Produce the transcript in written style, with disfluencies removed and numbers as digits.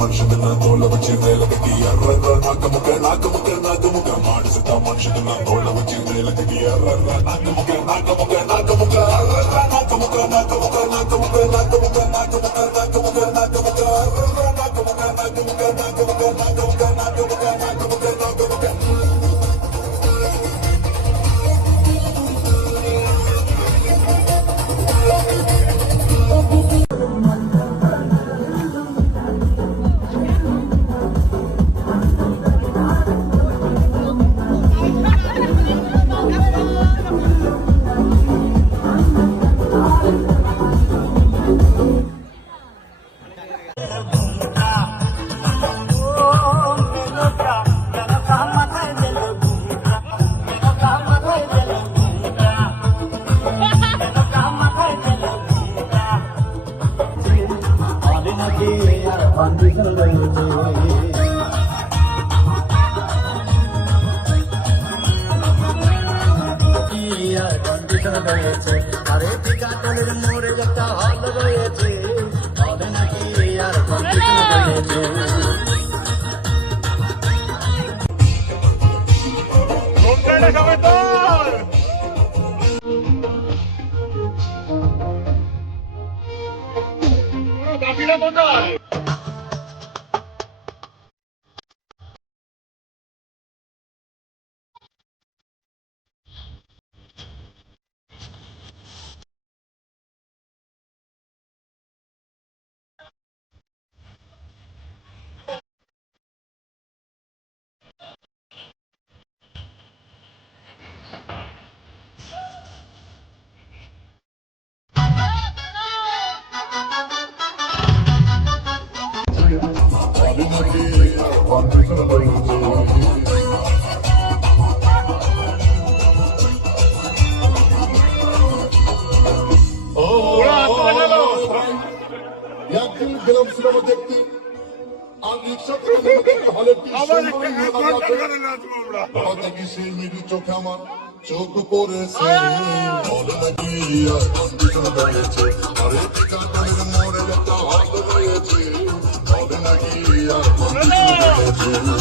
మనుషుల తోళ్ళ వచ్చి నేలకి ఎర్రగా నాకముక మాడిసితా మనుషుల తోళ్ళ వచ్చి నేలకి ఎర్రగా నాకముక আরে ঠিকাটালের মোড়ে একটা হল রয়েছে হবে নাকি আর কন্ডিশন রয়েছে একদিন গেলাম সিনেমা দেখতে আর রিক্সা হলে সেই মেয়েটি চোখে আমার চোখ পড়েছে বলে নাকি আর কন্ডিশন রয়েছে আরে ঠিকানার মোড়ে একটা হল রয়েছে বলে নাকি আর কন্ডিশন রয়েছে